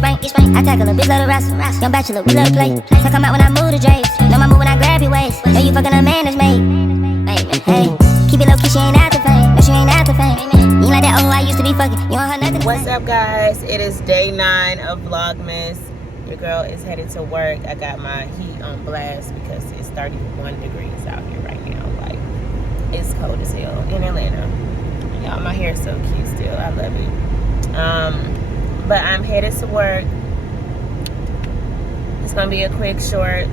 get spanked. I tackle a bitch, let her wrestle. Young bachelor, we love to play. So come out when I move the drapes. Know my move when I grab your waist. Know you fucking a man that's made. Hey, keep it low key, she ain't after fame. No, she ain't after fame. You ain't like that, oh, I used to be fucking. You don't have nothing. What's up, guys? It is day 9 of Vlogmas. Your girl is headed to work. I got my heat on blast because it's 31 degrees out here right now. Like, it's cold as hell in Atlanta. Y'all, my hair is so cute still. I love it. But I'm headed to work. It's gonna be a quick, short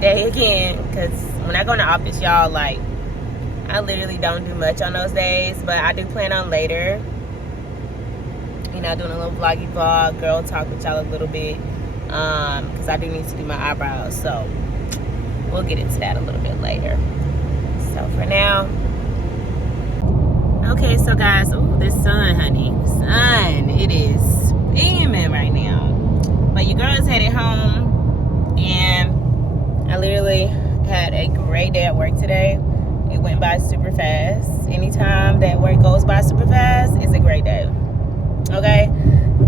day again, because when I go in the office, y'all, like, I literally don't do much on those days, but I do plan on later, you know, doing a little vloggy vlog, girl talk with y'all a little bit, because I do need to do my eyebrows, so we'll get into that a little bit later. So for now, okay, so guys, ooh, this sun, honey, sun, it is beaming right now. But your girl is headed home, and I literally had a great day at work today. It went by super fast. Anytime that work goes by super fast, it's a great day. Okay?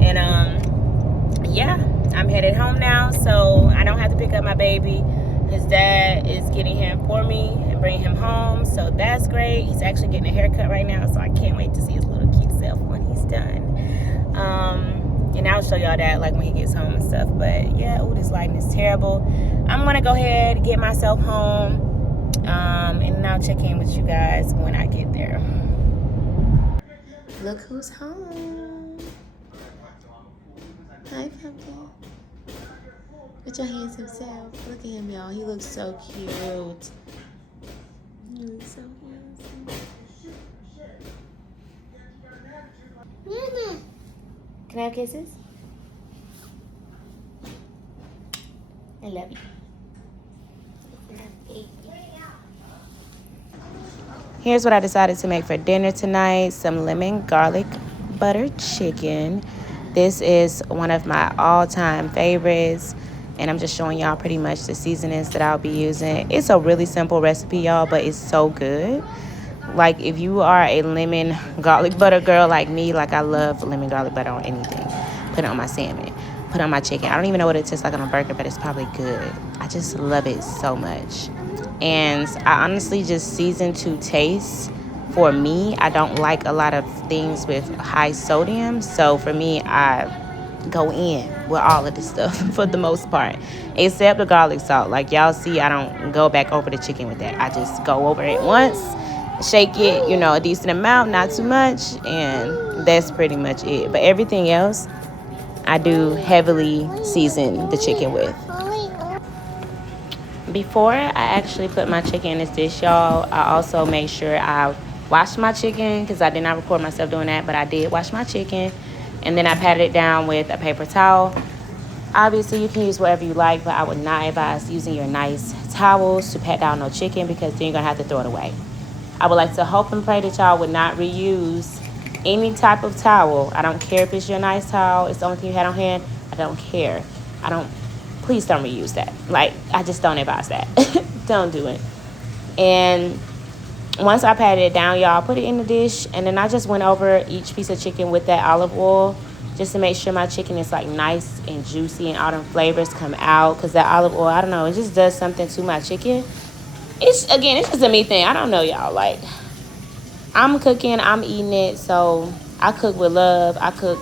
And yeah, I'm headed home now, so I don't have to pick up my baby. His dad is getting him for me and bringing him home, so that's great. He's actually getting a haircut right now, so I can't wait to see his little cute self when he's done. And I'll show y'all that like when he gets home and stuff. But yeah, oh, this lighting is terrible. I'm gonna go ahead and get myself home, and then I'll check in with you guys when I get there. Look who's home. Hi, Pumpkin. Put your hands himself. Look at him, y'all. He looks so cute. He looks so handsome. Mama. Can I have kisses? I love you. Here's what I decided to make for dinner tonight. Some lemon garlic butter chicken. This is one of my all-time favorites. And I'm just showing y'all pretty much the seasonings that I'll be using. It's a really simple recipe, y'all, but it's so good. Like, if you are a lemon garlic butter girl like me, like I love lemon garlic butter on anything. Put it on my salmon. Put it on my chicken. I don't even know what it tastes like on a burger, but it's probably good. I just love it so much. And I honestly just season to taste. For me, I don't like a lot of things with high sodium. So for me, I go in with all of this stuff for the most part, except the garlic salt. Like y'all see, I don't go back over the chicken with that. I just go over it once, shake it, you know, a decent amount, not too much, and that's pretty much it. But everything else, I do heavily season the chicken with. Before I actually put my chicken in this dish, y'all, I also make sure I wash my chicken, because I did not record myself doing that, but I did wash my chicken. And then I patted it down with a paper towel. Obviously, you can use whatever you like, but I would not advise using your nice towels to pat down no chicken, because then you're going to have to throw it away. I would like to hope and pray that y'all would not reuse any type of towel. I don't care if it's your nice towel. It's the only thing you had on hand. I don't care. Please don't reuse that. Like, I just don't advise that. Don't do it. And once I patted it down, y'all, put it in the dish, and then I just went over each piece of chicken with that olive oil just to make sure my chicken is like nice and juicy and all them flavors come out, because that olive oil, I don't know, it just does something to my chicken. It's just a me thing. I don't know, y'all. Like, I'm cooking, I'm eating it, so I cook with love. I cook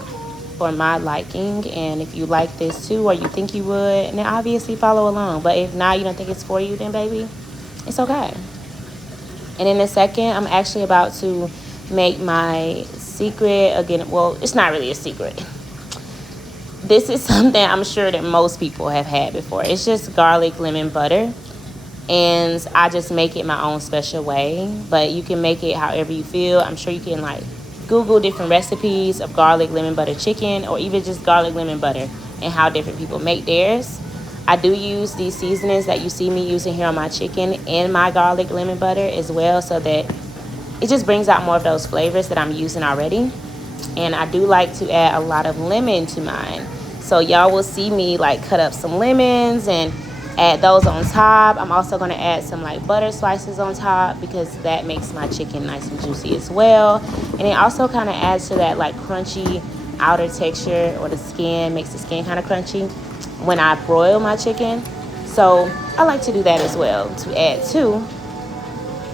for my liking, and if you like this too, or you think you would, then obviously follow along. But if not, you don't think it's for you, then baby, it's okay. And in a second, I'm actually about to make my secret again. Well, it's not really a secret. This is something I'm sure that most people have had before. It's just garlic lemon butter. And I just make it my own special way. But you can make it however you feel. I'm sure you can like Google different recipes of garlic lemon butter chicken, or even just garlic lemon butter, and how different people make theirs. I do use these seasonings that you see me using here on my chicken in my garlic lemon butter as well, so that it just brings out more of those flavors that I'm using already. And I do like to add a lot of lemon to mine. So y'all will see me like cut up some lemons and add those on top. I'm also going to add some like butter slices on top, because that makes my chicken nice and juicy as well. And it also kind of adds to that like crunchy outer texture, or the skin makes the skin kind of crunchy when I broil my chicken. So I like to do that as well to add to,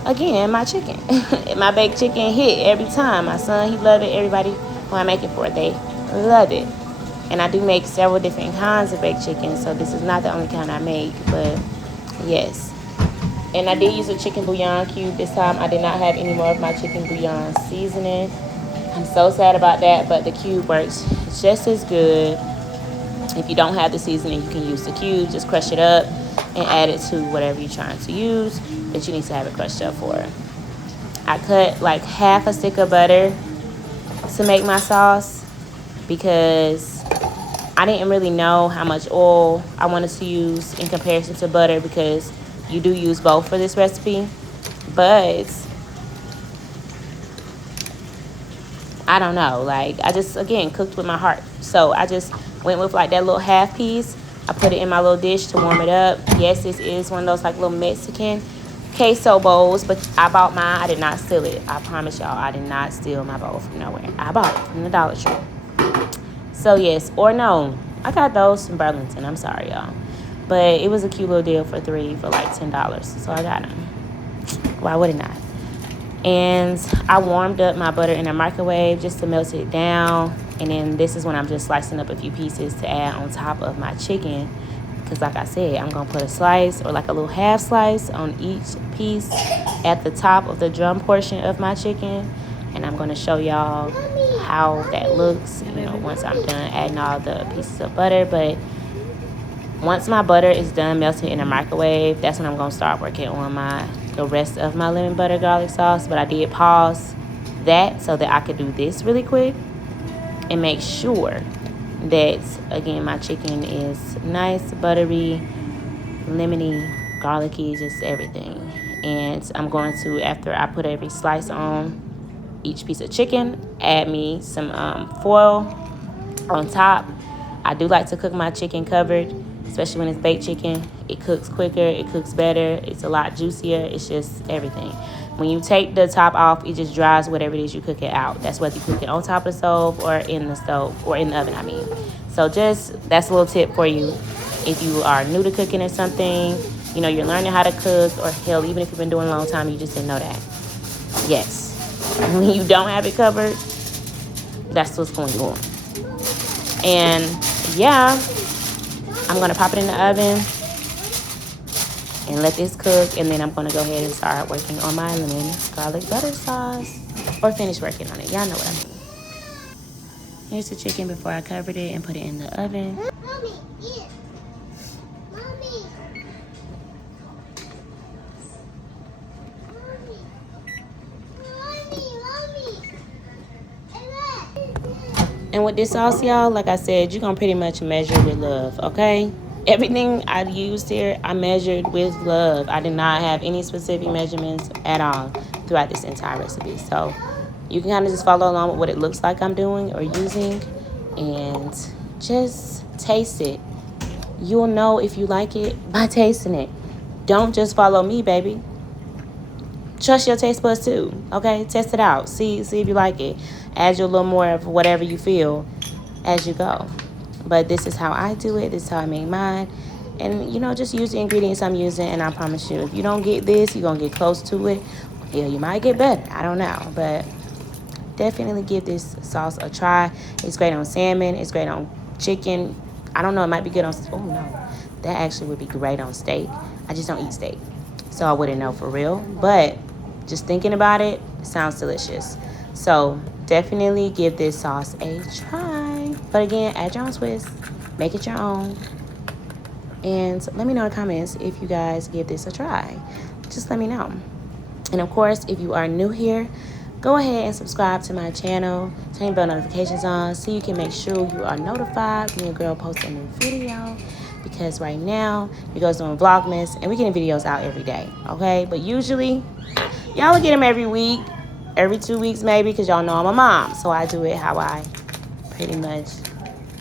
again, my chicken. My baked chicken hit every time. My son, he loved it. Everybody who I make it for, they love it. And I do make several different kinds of baked chicken, so this is not the only kind I make, but yes. And I did use a chicken bouillon cube this time. I did not have any more of my chicken bouillon seasoning. I'm so sad about that, but the cube works just as good. If you don't have the seasoning, you can use the cube. Just crush it up and add it to whatever you're trying to use that you need to have it crushed up for. I cut like half a stick of butter to make my sauce because I didn't really know how much oil I wanted to use in comparison to butter, because you do use both for this recipe. But I don't know, like, I just, again, cooked with my heart. So I just went with like that little half piece. I put it in my little dish to warm it up. Yes, this is one of those like little Mexican queso bowls, but I bought mine. I did not steal it. I promise y'all, I did not steal my bowl from nowhere. I bought it from the Dollar Tree. So yes, or no, I got those from Burlington. I'm sorry, y'all. But it was a cute little deal for 3 for like $10. So I got them. Why would it not? And I warmed up my butter in the microwave just to melt it down. And then this is when I'm just slicing up a few pieces to add on top of my chicken. Because like I said, I'm going to put a slice or like a little half slice on each piece at the top of the drum portion of my chicken. And I'm going to show y'all how that looks, you know, once I'm done adding all the pieces of butter. But once my butter is done melting in the microwave, that's when I'm going to start working on the rest of my lemon butter garlic sauce. But I did pause that so that I could do this really quick and make sure that, again, my chicken is nice, buttery, lemony, garlicky, just everything. And I'm going to, after I put every slice on each piece of chicken, add me some foil on top. I do like to cook my chicken covered, especially when it's baked chicken. It cooks quicker, it cooks better, it's a lot juicier, it's just everything. When you take the top off, it just dries whatever it is you cook it out. That's whether you cook it on top of the stove or in the stove, or in the oven, I mean. So just, that's a little tip for you. If you are new to cooking or something, you know, you're learning how to cook, or hell, even if you've been doing it a long time, you just didn't know that. Yes. When you don't have it covered, that's what's going on. And yeah, I'm going to pop it in the oven and let this cook, and then I'm going to go ahead and start working on my lemon garlic butter sauce, or finish working on it. Y'all know what I mean. Here's the chicken before I covered it and put it in the oven. Mommy, eat. Mommy. And with this sauce, y'all, like I said, you're going to pretty much measure with love, okay? Everything I used here, I measured with love. I did not have any specific measurements at all throughout this entire recipe. So you can kind of just follow along with what it looks like I'm doing or using, and just taste it. You'll know if you like it by tasting it. Don't just follow me, baby. Trust your taste buds too, okay? Test it out. See if you like it. Add your little more of whatever you feel as you go. But this is how I do it. This is how I make mine. And, you know, just use the ingredients I'm using. And I promise you, if you don't get this, you're going to get close to it. Yeah, you might get better. I don't know. But definitely give this sauce a try. It's great on salmon. It's great on chicken. I don't know. It might be good on... Oh, no. That actually would be great on steak. I just don't eat steak, so I wouldn't know for real. But just thinking about it, it sounds delicious. So definitely give this sauce a try. But again, add your own twist. Make it your own. And let me know in the comments if you guys give this a try. Just let me know. And of course, if you are new here, go ahead and subscribe to my channel. Turn bell notifications on so you can make sure you are notified when your girl posts a new video. Because right now, your girl's doing Vlogmas, and we're getting videos out every day, okay? But usually, y'all will get them every week, every 2 weeks maybe, because y'all know I'm a mom. So I do it how I pretty much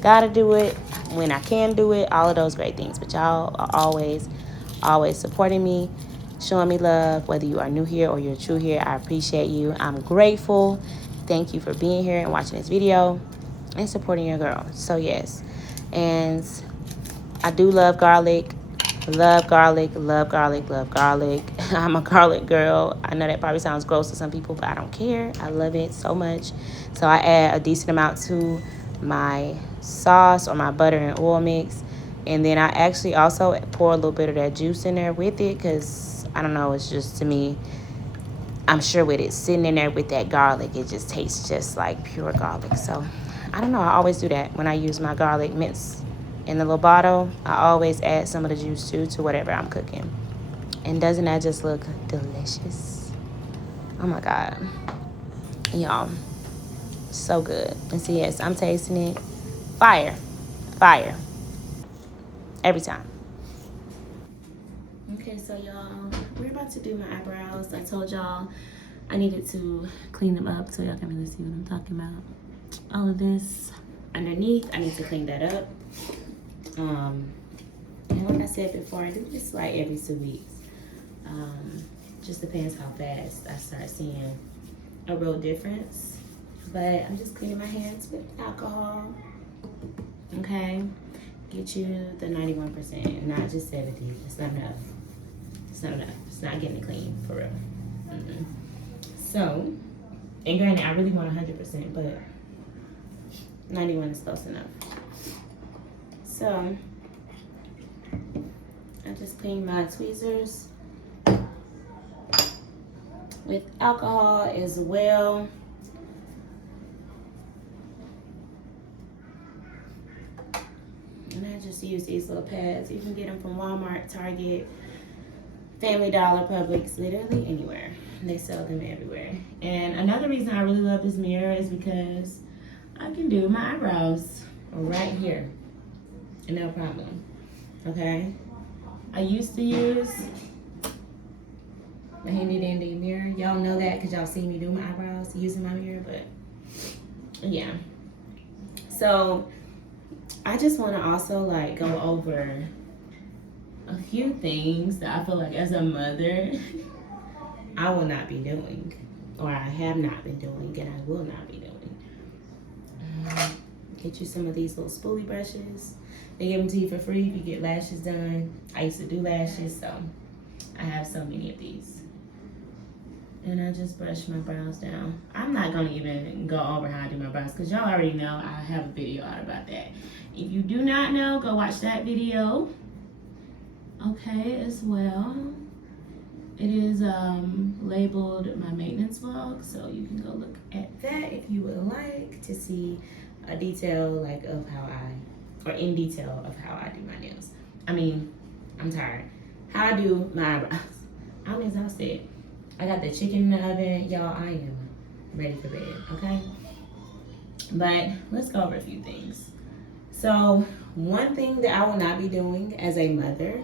gotta do it, when I can do it, all of those great things. But y'all are always supporting me, showing me love, whether you are new here or you're true here. I appreciate you. I'm grateful. Thank you for being here and watching this video. and supporting your girl. So yes, and I do love garlic. Love garlic, love garlic, love garlic. I'm a garlic girl. I know that probably sounds gross to some people, but I don't care. I love it so much. So I add a decent amount to my sauce or my butter and oil mix. And then I actually also pour a little bit of that juice in there with it because, I don't know, it's just, to me, I'm sure with it sitting in there with that garlic, it just tastes just like pure garlic. So I don't know. I always do that when I use my garlic mince in the little bottle. I always add some of the juice too to whatever I'm cooking. And doesn't that just look delicious? Oh my God. Y'all, so good. And see, yes, I'm tasting it. Fire. Fire. Every time. Okay, so y'all, we're about to do my eyebrows. I told y'all I needed to clean them up so y'all can really see what I'm talking about. All of this underneath, I need to clean that up. And like I said before, I do this like every 2 weeks. Just depends how fast I start seeing a real difference. But I'm just cleaning my hands with alcohol. Okay, get you the 91%, not just 70. It's not enough. It's not enough. It's not getting it clean for real. So, and granted, I really want 100%, but 91 is close enough. So, I just clean my tweezers with alcohol as well. And I just use these little pads. You can get them from Walmart, Target, Family Dollar, Publix, literally anywhere. They sell them everywhere. And another reason I really love this mirror is because I can do my eyebrows right here. No problem. Okay? I used to use the handy dandy mirror. Y'all know that because y'all seen me do my eyebrows using my mirror, but yeah. So I just want to also like go over a few things that I feel like as a mother I will not be doing, or I have not been doing, and I will not be doing. Get you some of these little spoolie brushes. They give them to you for free if you get lashes done. I used to do lashes, so I have so many of these. And I just brush my brows down. I'm not gonna even go over how I do my brows because y'all already know I have a video out about that. If you do not know, go watch that video. Okay, as well. It is labeled my maintenance vlog, so you can go look at that if you would like to see a detail like of how I, or in detail of how I do my nails. I mean, I'm tired. How I do my eyebrows. I'm exhausted. I got the chicken in the oven. Y'all, I am ready for bed, okay? But let's go over a few things. So one thing that I will not be doing as a mother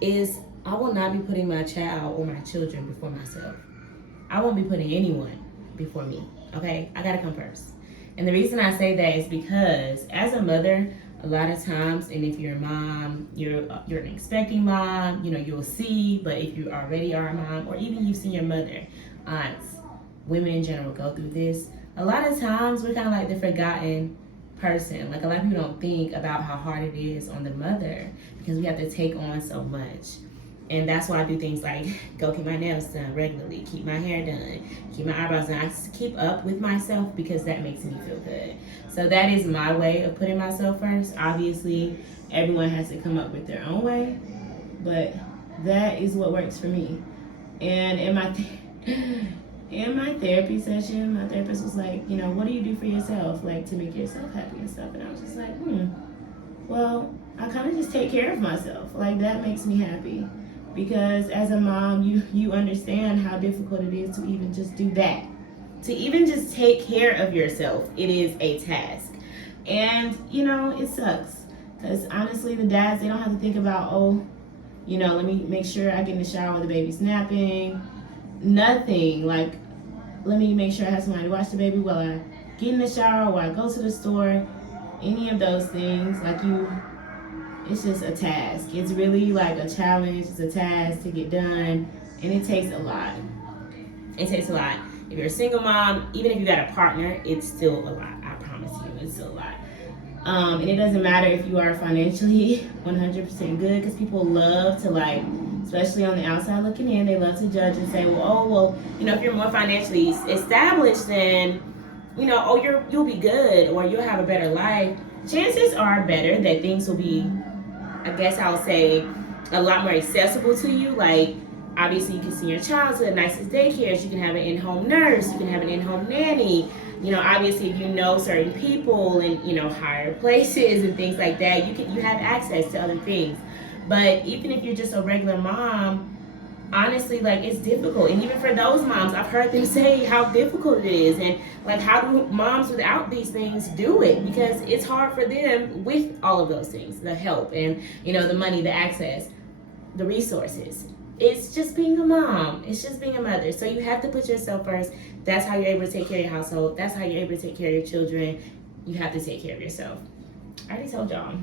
is I will not be putting my child or my children before myself. I won't be putting anyone before me, okay? I gotta come first. And the reason I say that is because as a mother, a lot of times, and if you're a mom, you're an expecting mom, you know, you'll see, but if you already are a mom, or even you've seen your mother, aunts, women in general go through this, a lot of times we're kind of like the forgotten person. Like a lot of people don't think about how hard it is on the mother because we have to take on so much. And that's why I do things like go get my nails done regularly, keep my hair done, keep my eyebrows done. I just keep up with myself because that makes me feel good. So that is my way of putting myself first. Obviously, everyone has to come up with their own way, but that is what works for me. And in my therapy session, my therapist was like, you know, what do you do for yourself, like to make yourself happy and stuff? And I was just like, well, I kind of just take care of myself. Like that makes me happy. Because as a mom, you understand how difficult it is to even just do that. To even just take care of yourself, it is a task. And, you know, it sucks. Because honestly, the dads, they don't have to think about, oh, you know, let me make sure I get in the shower while the baby's napping. Nothing. Like, let me make sure I have somebody to watch the baby while I get in the shower, while I go to the store. Any of those things, like it's just a task. It's really like a challenge. It's a task to get done, and it takes a lot. It takes a lot. If you're a single mom, even if you got a partner, it's still a lot. I promise you. It's a lot. And it doesn't matter if you are financially 100% good, because people love to, like, especially on the outside looking in, they love to judge and say, well, if you're more financially established, then, you'll be good, or you'll have a better life. Chances are better that things will be, I guess I would say, a lot more accessible to you. Like, obviously, you can send your child to the nicest daycares. You can have an in-home nurse. You can have an in-home nanny. Obviously, if you know certain people and, higher places and things like that, you have access to other things. But even if you're just a regular mom, honestly, like, it's difficult. And even for those moms, I've heard them say how difficult it is. And, like, how do moms without these things do it? Because it's hard for them with all of those things, the help and, the money, the access, the resources. It's just being a mom. It's just being a mother. So you have to put yourself first. That's how you're able to take care of your household. That's how you're able to take care of your children. You have to take care of yourself. I already told y'all.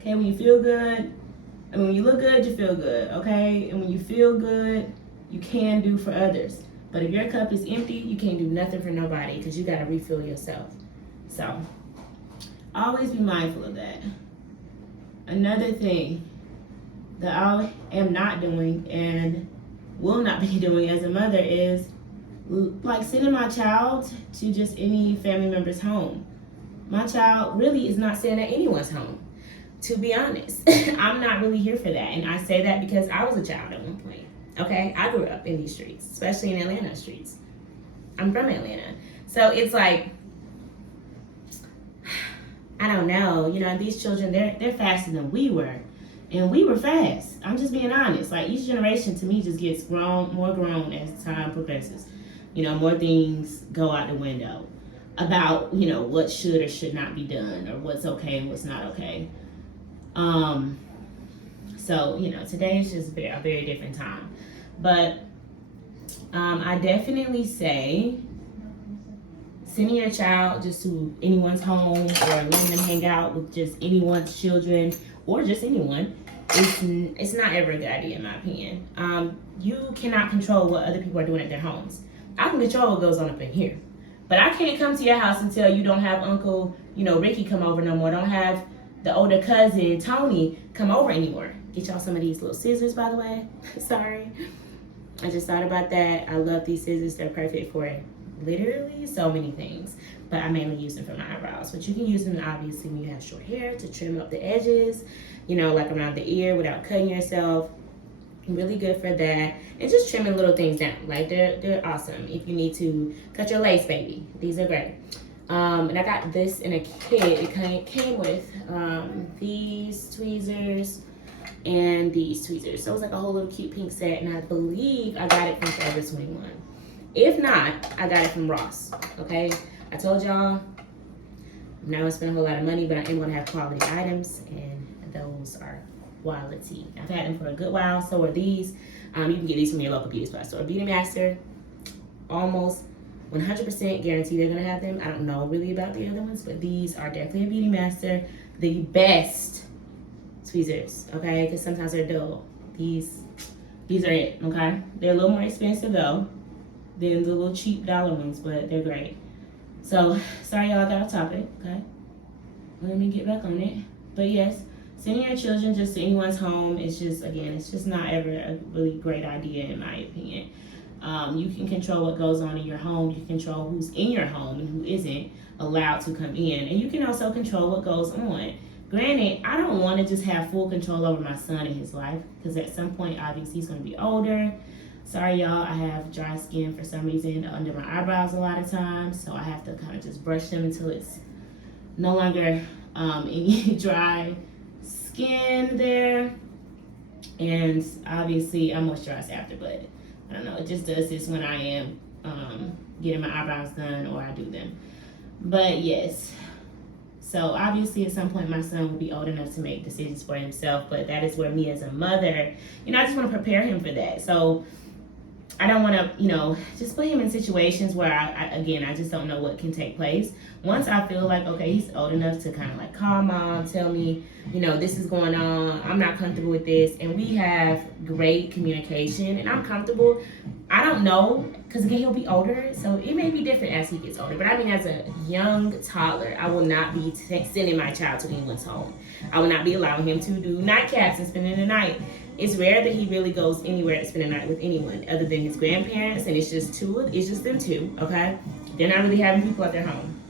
Okay, when you feel good, and when you look good, you feel good, okay? And when you feel good, you can do for others. But if your cup is empty, you can't do nothing for nobody, because you got to refill yourself. So always be mindful of that. Another thing that I am not doing and will not be doing as a mother is, like, sending my child to just any family member's home. My child really is not staying at anyone's home, to be honest. I'm not really here for that. And I say that because I was a child at one point. Okay, I grew up in these streets, especially in Atlanta streets. I'm from Atlanta. So it's like, I don't know, these children, they're faster than we were. And we were fast. I'm just being honest. Like, each generation to me just gets more grown as time progresses. More things go out the window about, what should or should not be done, or what's okay and what's not okay. So, today is just a very different time. But I definitely say sending your child just to anyone's home, or letting them hang out with just anyone's children, or just anyone, it's not ever a good idea, in my opinion. You cannot control what other people are doing at their homes. I can control what goes on up in here. But I can't come to your house and tell you don't have Uncle, Ricky come over no more. Don't have the older cousin, Tony, come over anymore. Get y'all some of these little scissors, by the way. Sorry. I just thought about that. I love these scissors. They're perfect for literally so many things. But I mainly use them for my eyebrows. But you can use them, obviously, when you have short hair, to trim up the edges, like around the ear without cutting yourself. Really good for that. And just trimming little things down. Like, they're awesome. If you need to cut your lace, baby, these are great. And I got this in a kit. It came with these tweezers and these tweezers. So it was like a whole little cute pink set. And I believe I got it from Forever 21. If not, I got it from Ross. Okay? I told y'all, I'm not going to spend a whole lot of money, but I am going to have quality items. And those are quality. I've had them for a good while. So are these. You can get these from your local beauty supply store. Beauty Master, almost 100% guarantee they're gonna have them. I don't know really about the other ones, but these are definitely a Beauty Master. The best tweezers, okay? Because sometimes they're dull. These are it, okay? They're a little more expensive though than the little cheap dollar ones, but they're great. So sorry y'all, I got off topic, okay? Let me get back on it. But yes, sending your children just to anyone's home is just, again, it's just not ever a really great idea, in my opinion. You can control what goes on in your home. You can control who's in your home and who isn't allowed to come in. And you can also control what goes on. Granted, I don't want to just have full control over my son and his life, because at some point, obviously, he's going to be older. Sorry, y'all, I have dry skin for some reason under my eyebrows a lot of times. So I have to kind of just brush them until it's no longer any dry skin there. And obviously, I moisturize after, but I don't know, it just does this when I am getting my eyebrows done or I do them. But yes, so obviously at some point my son will be old enough to make decisions for himself, but that is where me as a mother, I just want to prepare him for that. So I don't want to, just put him in situations where I just don't know what can take place. Once I feel like, okay, he's old enough to kind of like call mom, tell me, this is going on, I'm not comfortable with this, and we have great communication, and I'm comfortable. I don't know because again, he'll be older, so it may be different as he gets older. But I mean, as a young toddler, I will not be sending my child to anyone's home. I will not be allowing him to do nightcaps and spending the night. It's rare that he really goes anywhere to spend the night with anyone other than his grandparents, and it's just them two, okay? They're not really having people at their home.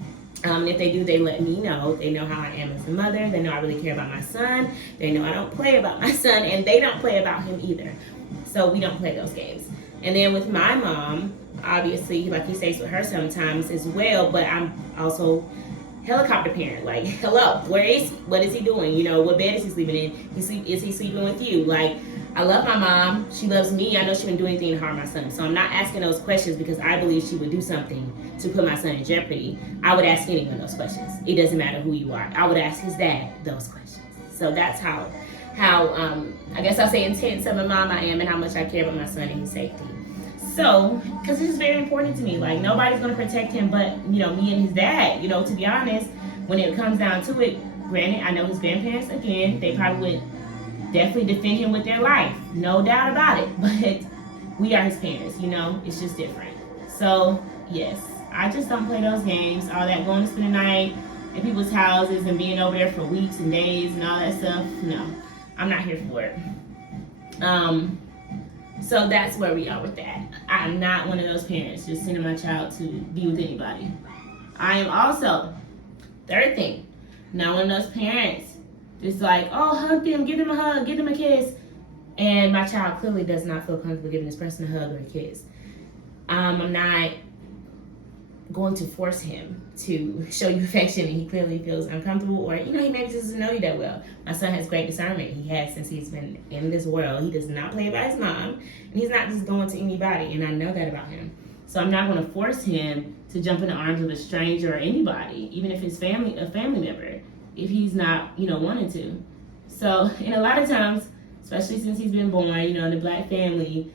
And if they do, they let me know. They know how I am as a mother. They know I really care about my son. They know I don't play about my son, and they don't play about him either. So we don't play those games. And then with my mom, obviously, like he stays with her sometimes as well, but I'm also helicopter parent. Like, hello, where is he? What is he doing? You know, what bed is he sleeping in? Is he sleeping with you? Like, I love my mom. She loves me. I know she wouldn't do anything to harm my son. So I'm not asking those questions because I believe she would do something to put my son in jeopardy. I would ask anyone those questions. It doesn't matter who you are. I would ask his dad those questions. So that's how I guess I'll say intense of a mom I am and how much I care about my son and his safety. So, because this is very important to me. Like, nobody's going to protect him but, you know, me and his dad. You know, to be honest, when it comes down to it, granted, I know his grandparents, again, they probably would definitely defend him with their life. No doubt about it. But we are his parents, you know? It's just different. So, yes, I just don't play those games. All that going to spend the night in people's houses and being over there for weeks and days and all that stuff. No, I'm not here for it. So that's where we are with that. I'm not one of those parents just sending my child to be with anybody. I am also, third thing, not one of those parents just like, oh, hug them, give them a hug, give them a kiss. And my child clearly does not feel comfortable giving this person a hug or a kiss. I'm not going to force him to show you affection and he clearly feels uncomfortable, or, you know, he maybe doesn't know you that well. My son has great discernment. He has since he's been in this world. He does not play about his mom, and he's not just going to anybody, and I know that about him. So I'm not going to force him to jump in the arms of a stranger or anybody, even if it's a family member, if he's not, you know, wanting to. So, and a lot of times, especially since he's been born, you know, in a black family,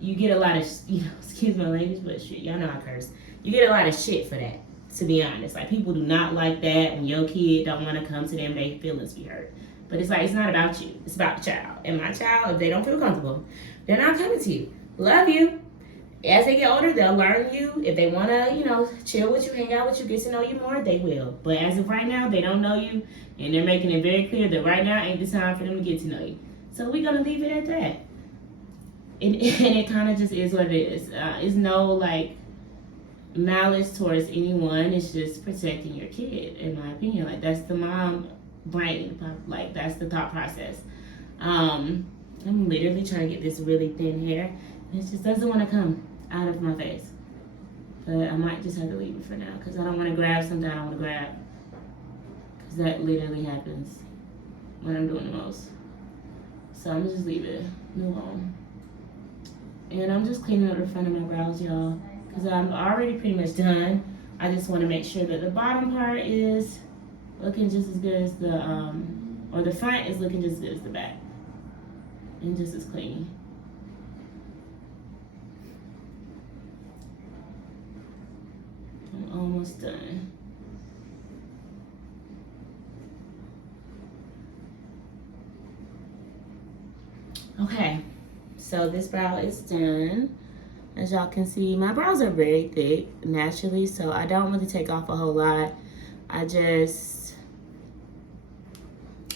you get a lot of, you know, excuse my language, but shit, y'all know I curse. You get a lot of shit for that, to be honest. Like, people do not like that when your kid don't want to come to them, their feelings be hurt. But it's like, it's not about you. It's about the child. And my child, if they don't feel comfortable, they're not coming to you. Love you. As they get older, they'll learn you. If they want to, you know, chill with you, hang out with you, get to know you more, they will. But as of right now, they don't know you. And they're making it very clear that right now ain't the time for them to get to know you. So we're going to leave it at that. And it kind of just is what it is. It's no, like, malice towards anyone. It's just protecting your kid, in my opinion. Like, that's the mom brain. Like, that's the thought process. I'm literally trying to get this really thin hair. It just doesn't want to come out of my face. But I might just have to leave it for now because I don't want to grab something I don't want to grab. Because that literally happens when I'm doing the most. So I'm just leave it, move on. And I'm just cleaning up the front of my brows, y'all, because I'm already pretty much done. I just want to make sure that the bottom part is looking just as good as the, or the front is looking just as good as the back. And just as clean. I'm almost done. Okay, so this brow is done. As y'all can see, my brows are very thick naturally, so I don't really take off a whole lot. I just,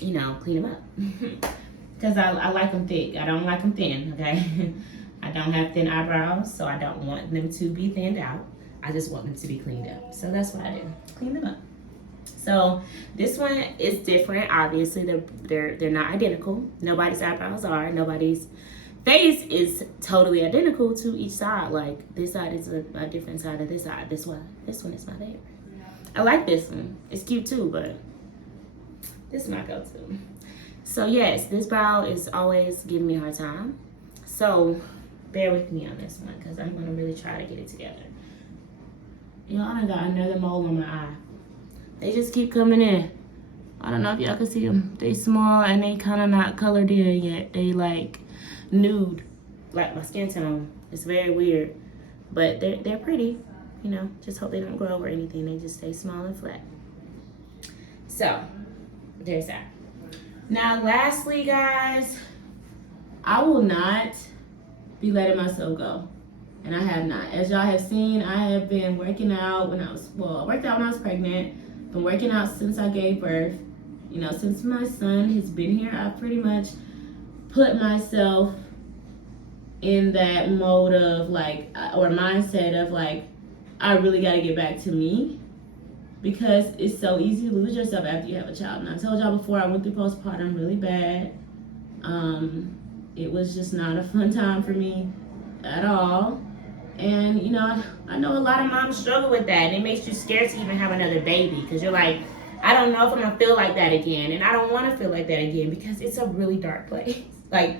you know, clean them up. Because I like them thick. I don't like them thin, okay? I don't have thin eyebrows, so I don't want them to be thinned out. I just want them to be cleaned up. So that's what I do, clean them up. So this one is different. Obviously, they're not identical. Nobody's eyebrows are. Nobody's face is totally identical to each side. Like, this side is a different side of this side. This one is my favorite. I like this one. It's cute too, but this is my go-to. So yes, this brow is always giving me a hard time. So bear with me on this one because I'm gonna really try to get it together. Y'all, I got another mole on my eye. They just keep coming in. I don't know if y'all can see them. They small and they kind of not colored in yet. They like nude, like my skin tone. It's very weird, but they're pretty. You know, just hope they don't grow or anything. They just stay small and flat. So there's that. Now, lastly, guys, I will not be letting myself go. And I have not. As y'all have seen, I have been working out I worked out when I was pregnant. Been working out since I gave birth. You know, since my son has been here, I've pretty much put myself in that mode of like, or mindset of like, I really got to get back to me, because it's so easy to lose yourself after you have a child. And I told y'all before, I went through postpartum really bad. It was just not a fun time for me at all. And you know, I know a lot of moms struggle with that, and it makes you scared to even have another baby, because you're like, I don't know if I'm gonna feel like that again, and I don't want to feel like that again, because it's a really dark place. Like,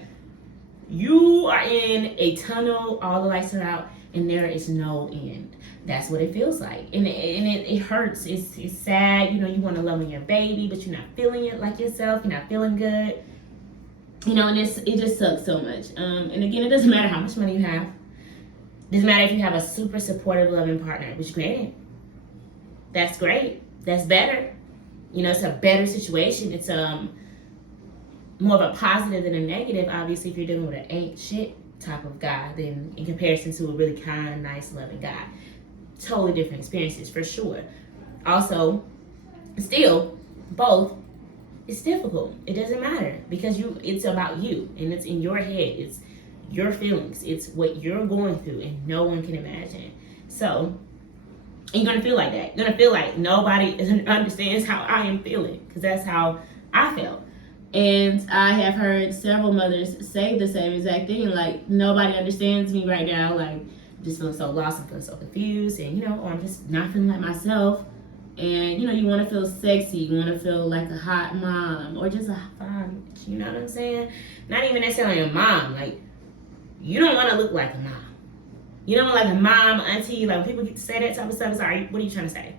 you are in a tunnel, all the lights are out, and there is no end. That's what it feels like, and it hurts. It's sad. You know, you want to love on your baby, but you're not feeling it like yourself. You're not feeling good. You know, and it just sucks so much. And again, it doesn't matter how much money you have. It doesn't matter if you have a super supportive, loving partner, which granted, that's great. That's better. You know, it's a better situation. It's more of a positive than a negative, obviously, if you're dealing with an ain't shit type of guy than in comparison to a really kind, nice, loving guy. Totally different experiences, for sure. Also, still, both, it's difficult. It doesn't matter, because it's about you, and it's in your head. It's your feelings. It's what you're going through, and no one can imagine. So, you're going to feel like that. You're going to feel like nobody understands how I am feeling, because that's how I felt. And I have heard several mothers say the same exact thing, like, nobody understands me right now, like, I'm just feeling so lost and feeling so confused, and, you know, or I'm just not feeling like myself. And, you know, you want to feel sexy, you want to feel like a hot mom, or just a fine, you know what I'm saying? Not even necessarily a mom, like, you don't want to look like a mom. You don't want like a mom, auntie, like when people get to say that type of stuff, it's like, what are you trying to say?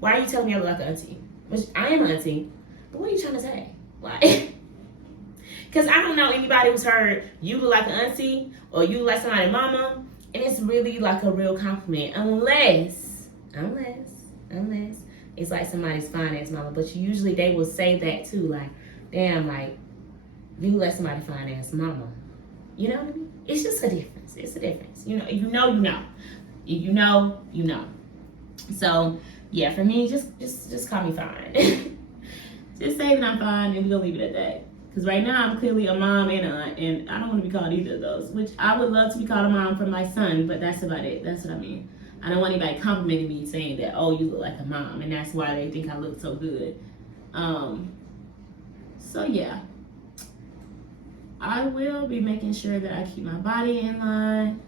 Why are you telling me I look like an auntie? Which I am an auntie, but what are you trying to say? Why? Because I don't know anybody who's heard you look like an auntie or you look like somebody's mama, and it's really like a real compliment, unless it's like somebody's fine ass mama. But usually they will say that too, like, damn, like, you look like somebody's fine ass mama. You know what I mean? It's just a difference. It's a difference. You know, if you know, you know. If you know, you know. So yeah, for me, just call me fine. Just say that I'm fine, and we're gonna leave it at that. Because right now I'm clearly a mom and an aunt, and I don't want to be called either of those. Which I would love to be called a mom for my son, but that's about it. That's what I mean. I don't want anybody complimenting me saying that, oh, you look like a mom, and that's why they think I look so good. So yeah, I will be making sure that I keep my body in line.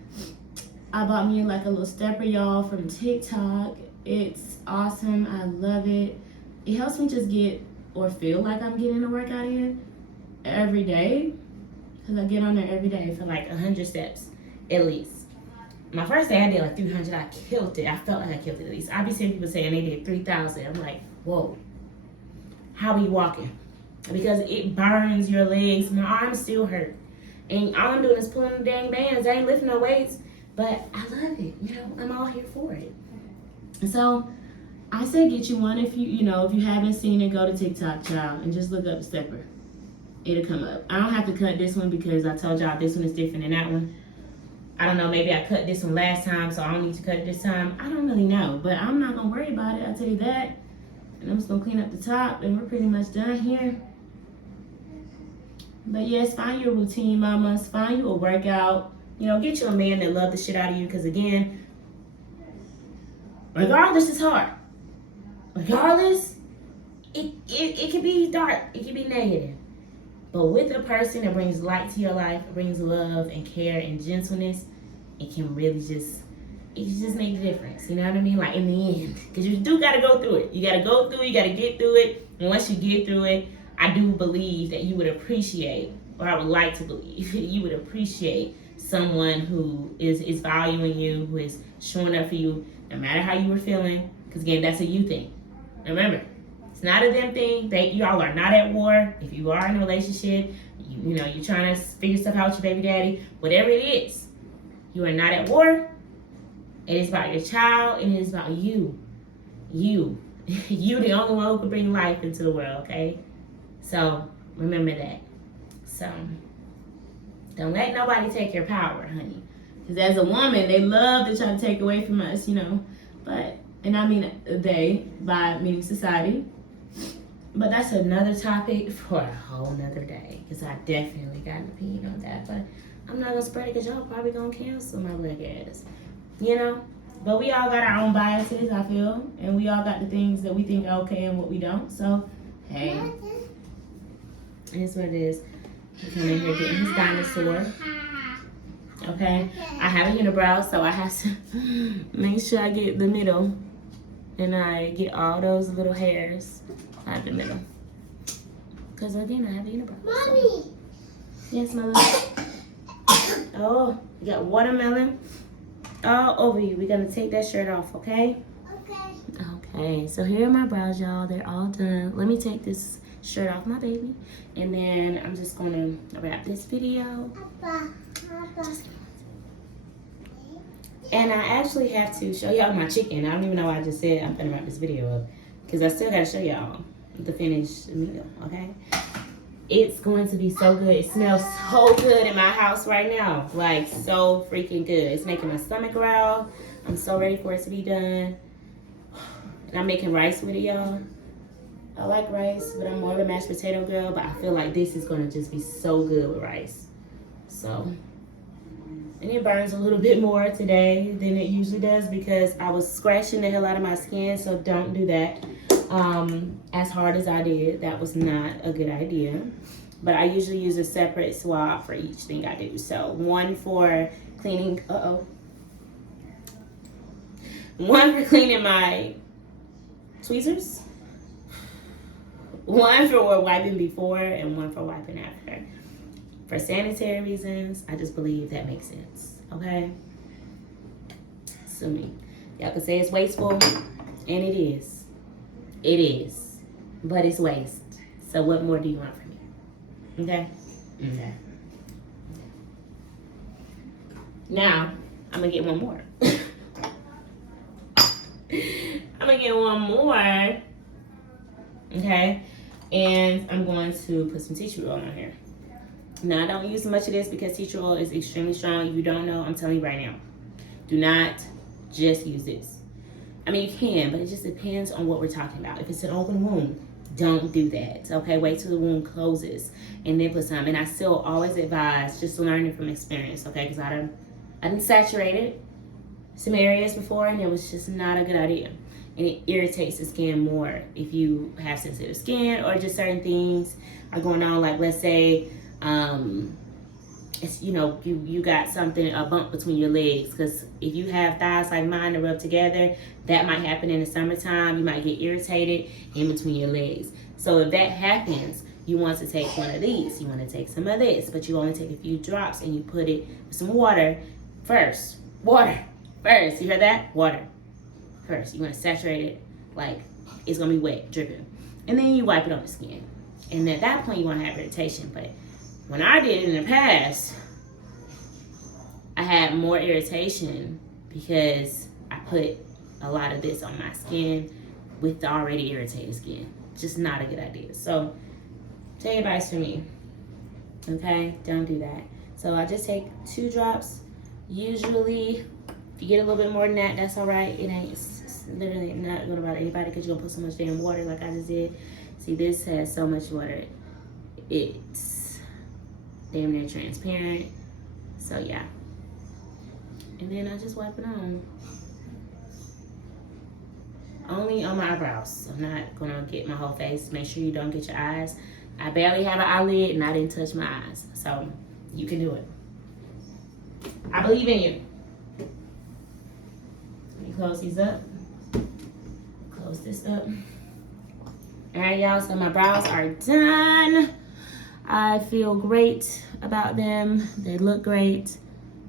I bought me like a little stepper, y'all, from TikTok. It's awesome. I love it. It helps me just get or feel like I'm getting a workout in every day, because I get on there every day for like 100 steps at least. My first day I did like 300. I killed it. I felt like I killed it at least. I be seeing people saying they did 3,000. I'm like, whoa, how are you walking? Because it burns your legs. My arms still hurt, and all I'm doing is pulling the dang bands. I ain't lifting no weights, but I love it. You know, I'm all here for it. And so I say get you one. If you haven't seen it, go to TikTok, child, and just look up stepper. It'll come up. I don't have to cut this one because I told y'all this one is different than that one. I don't know, maybe I cut this one last time, so I don't need to cut it this time. I don't really know, but I'm not gonna worry about it, I'll tell you that. And I'm just gonna clean up the top, and we're pretty much done here. But yes, find your routine, mamas. Find you a workout. You know, get you a man that love the shit out of you, because again, regardless, it's hard. Regardless, it can be dark, it can be negative. But with a person that brings light to your life, brings love and care and gentleness, it can really just make a difference. You know what I mean? Like in the end, because you do got to go through it. You got to go through it. You got to get through it. And once you get through it, I do believe that you would appreciate, or I would like to believe, you would appreciate someone who is valuing you, who is showing up for you, no matter how you were feeling. Because again, that's a you thing. Remember, it's not a them thing. Y'all are not at war. If you are in a relationship, you know, you're trying to figure stuff out with your baby daddy, whatever it is, you are not at war. It is about your child, and it is about you. You the only one who can bring life into the world, okay? So remember that. So don't let nobody take your power, honey. Because as a woman, they love to try to take away from us, you know. But, and I mean they, by meaning society. But that's another topic for a whole nother day. Because I definitely got an opinion on that. But I'm not going to spread it because y'all probably going to cancel my black ass. You know? But we all got our own biases, I feel. And we all got the things that we think are okay and what we don't. So, hey. It's what it is. He's coming in here getting his dinosaur. Okay? I have a unibrow, so I have to make sure I get the middle. And I get all those little hairs out of the middle. Because again, I have a unibrow. Mommy! So. Yes, my love. Oh, you got watermelon all over you. We're going to take that shirt off, okay? Okay, so here are my brows, y'all. They're all done. Let me take this shirt off my baby. And then I'm just going to wrap this video. And I actually have to show y'all my chicken. I don't even know why I just said I'm going to wrap this video up. Because I still got to show y'all the finished meal, okay? It's going to be so good. It smells so good in my house right now. Like, so freaking good. It's making my stomach growl. I'm so ready for it to be done. And I'm making rice with it, y'all. I like rice, but I'm more of a mashed potato girl. But I feel like this is going to just be so good with rice. So, and it burns a little bit more today than it usually does because I was scratching the hell out of my skin. So don't do that. As hard as I did, that was not a good idea. But I usually use a separate swab for each thing I do. So one for cleaning, one for cleaning my tweezers, one for wiping before, and one for wiping after. For sanitary reasons, I just believe that makes sense, okay? Sue me. Y'all can say it's wasteful, and it is. It is, but it's waste. So what more do you want from me? Okay? Okay. Now, I'm going to get one more. I'm going to get one more. Okay? And I'm going to put some tea tree oil on here. Now, I don't use much of this because tea tree oil is extremely strong. If you don't know, I'm telling you right now. Do not just use this. I mean, you can, but it just depends on what we're talking about. If it's an open wound, don't do that, okay? Wait till the wound closes and then put some. And I still always advise just learning from experience, okay? Because I done saturated some areas before, and it was just not a good idea. And it irritates the skin more if you have sensitive skin or just certain things are going on. Like, let's say, it's, you know, you got something, a bump between your legs, because if you have thighs like mine that rub together, that might happen in the summertime. You might get irritated in between your legs. So if that happens, you want to take one of these. You want to take some of this, but you only take a few drops and you put it with some water first. Water first. You heard that? Water first. You want to saturate it like it's going to be wet, dripping. And then you wipe it on the skin. And at that point, you want to have irritation. But when I did it in the past, I had more irritation because I put a lot of this on my skin with the already irritated skin. Just not a good idea. So take advice from me, okay? Don't do that. So I just take 2 drops. Usually, if you get a little bit more than that, that's all right. It ain't, it's literally not going to bother anybody because you're going to put so much damn water like I just did. See, this has so much water. It's damn near transparent. So yeah. And then I just wipe it on. Only on my eyebrows. I'm not gonna get my whole face. Make sure you don't get your eyes. I barely have an eyelid and I didn't touch my eyes. So you can do it. I believe in you. Let me close these up. Close this up. All right, y'all, so my brows are done. I feel great about them. They look great.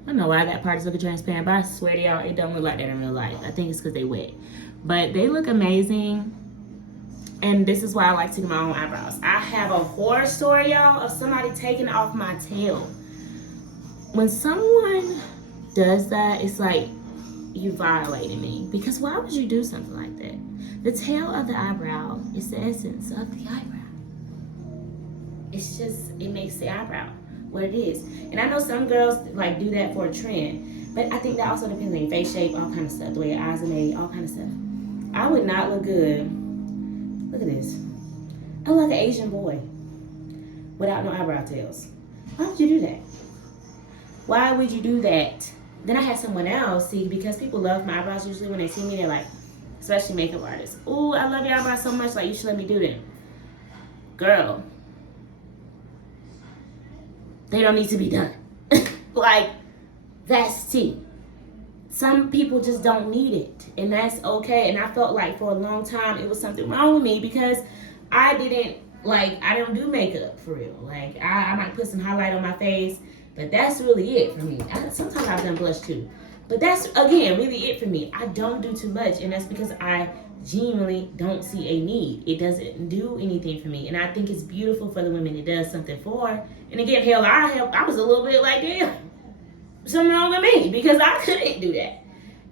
I don't know why that part is looking transparent, but I swear to y'all, it don't look like that in real life. I think it's because they wet. But they look amazing. And this is why I like to do my own eyebrows. I have a horror story, y'all, of somebody taking off my tail. When someone does that, it's like you violated me. Because why would you do something like that? The tail of the eyebrow is the essence of the eyebrow. It's just, it makes the eyebrow. what it is. And I know some girls like do that for a trend, but I think that also depends on your face shape, all kind of stuff, the way your eyes are made, all kind of stuff. I would not look good. Look at this. I look like an Asian boy without no eyebrow tails. Why would you do that? Why would you do that? Then I had someone else, see, because people love my eyebrows usually when they see me, they're like, especially makeup artists, "Ooh, I love your eyebrows so much, like you should let me do them." Girl, they don't need to be done. Like, that's tea. Some people just don't need it, and that's okay. And I felt like for a long time it was something wrong with me because I don't do makeup for real. Like, I might put some highlight on my face, but that's really it for me. Sometimes I've done blush too. But that's, again, really it for me. I don't do too much, and that's because I genuinely don't see a need. It doesn't do anything for me, and I think it's beautiful for the women it does something for. And again, hell, I was a little bit like, damn, something wrong with me because I couldn't do that.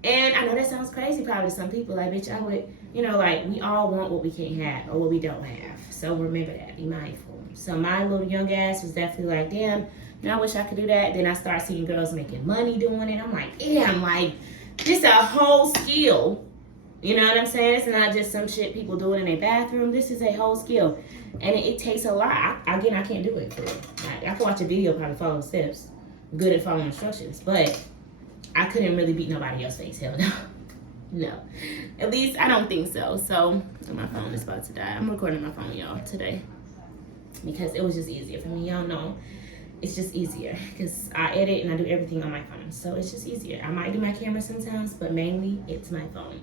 And I know that sounds crazy probably to some people. Like, bitch, I would, like, we all want what we can't have or what we don't have. So remember that. Be mindful. So my little young ass was definitely like, damn, I wish I could do that. Then I start seeing girls making money doing it. I'm like, damn, like, this a whole skill. You know what I'm saying? It's not just some shit people do it in their bathroom. This is a whole skill. And it takes a lot. I can't do it for real. I can watch a video, probably follow steps. I'm good at following instructions. But I couldn't really beat nobody else's face. Hell no. No. At least I don't think so. So my phone is about to die. I'm recording my phone, y'all, today. Because it was just easier for me. Y'all know. It's just easier because I edit and I do everything on my phone. So it's just easier. I might do my camera sometimes, but mainly it's my phone.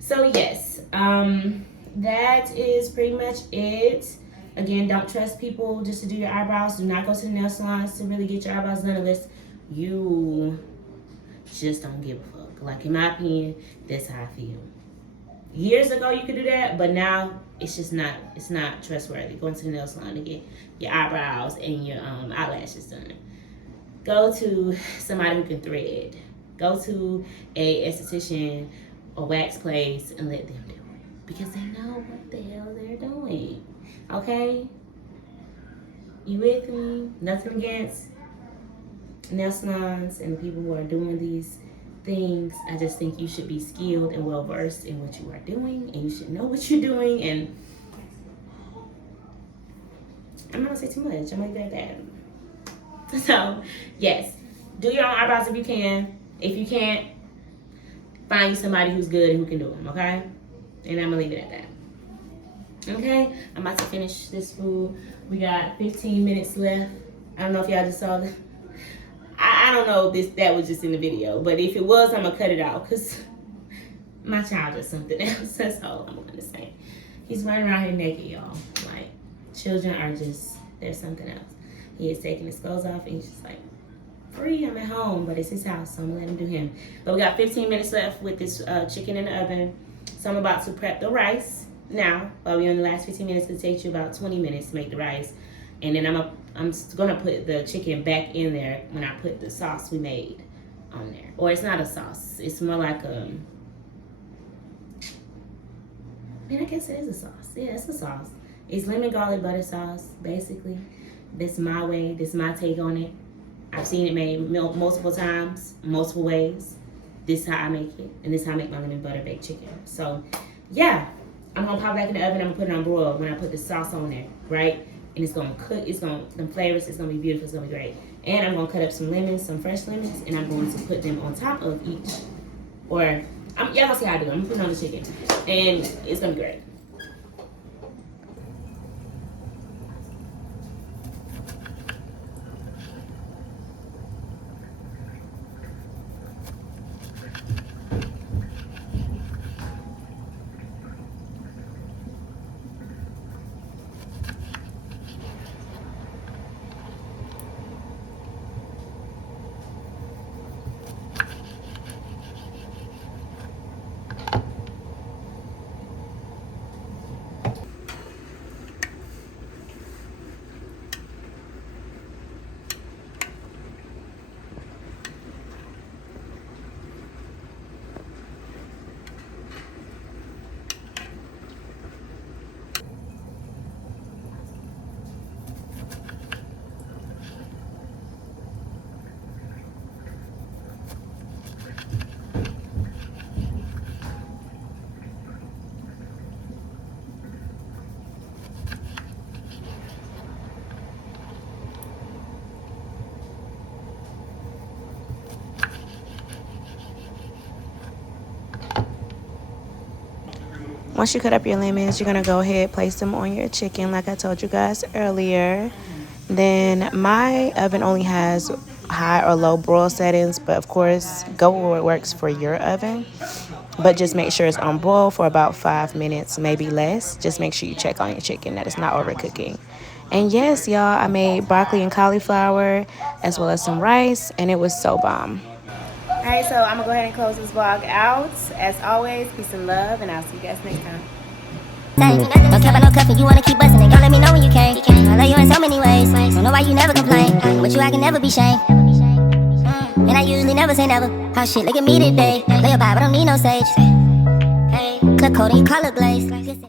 So yes, that is pretty much it. Again, don't trust people just to do your eyebrows. Do not go to the nail salons to really get your eyebrows done unless you just don't give a fuck. Like, in my opinion, that's how I feel. Years ago you could do that, but now it's not trustworthy going to the nail salon to get your eyebrows and your eyelashes done. Go to somebody who can thread. Go to a esthetician or wax place and let them do it because they know what the hell they're doing. Okay? You with me? Nothing against nail salons and the people who are doing these things. I just think you should be skilled and well versed in what you are doing, and you should know what you're doing. And I'm not gonna say too much. I'm like that. So yes, do your own eyebrows if you can. If you can't, find you somebody who's good and who can do them. Okay, and I'm gonna leave it at that. Okay, I'm about to finish this food. We got 15 minutes left. I don't know if y'all just saw that. I don't know if that was just in the video, but if it was, I'm gonna cut it out because my child is something else. That's all I'm gonna say. He's running around here naked, y'all. Like, children are just, they're something else. He is taking his clothes off and he's just like, free, I'm at home, but it's his house, so I'm gonna let him do him. But we got 15 minutes left with this chicken in the oven. So I'm about to prep the rice now. While we're in the last 15 minutes, it takes you about 20 minutes to make the rice. And then I'm gonna put the chicken back in there when I put the sauce we made on there. Or it's not a sauce, it's more like a, I guess it is a sauce. Yeah, it's a sauce. It's lemon garlic butter sauce, basically. This is my way, this is my take on it. I've seen it made multiple times, multiple ways. This is how I make it, and this is how I make my lemon butter baked chicken. So, yeah, I'm gonna pop back in the oven. I'm gonna put it on broil when I put the sauce on there, right? And it's gonna cook. Them flavors. It's gonna be beautiful. It's gonna be great. And I'm gonna cut up some lemons, some fresh lemons, and I'm going to put them on top of each. Y'all gonna see how I do it. I'm gonna put it on the chicken, and it's gonna be great. Once you cut up your lemons, you're going to go ahead, place them on your chicken like I told you guys earlier. Then my oven only has high or low broil settings, but of course, go where it works for your oven. But just make sure it's on boil for about 5 minutes, maybe less. Just make sure you check on your chicken that it's not overcooking. And yes, y'all, I made broccoli and cauliflower as well as some rice, and it was so bomb. All right, so I'm gonna go ahead and close this vlog out. As always, peace and love, and I'll see you guys next time. Don't care about no cuffing, you wanna keep bustin' it. Don't let me know when you came. I love you in so many ways. Don't know why you never complain. With you, I can never be shamed. And I usually never say never. Oh shit, look at me today. Lay your vibe, I don't need no sage. Clip coat and your color glaze.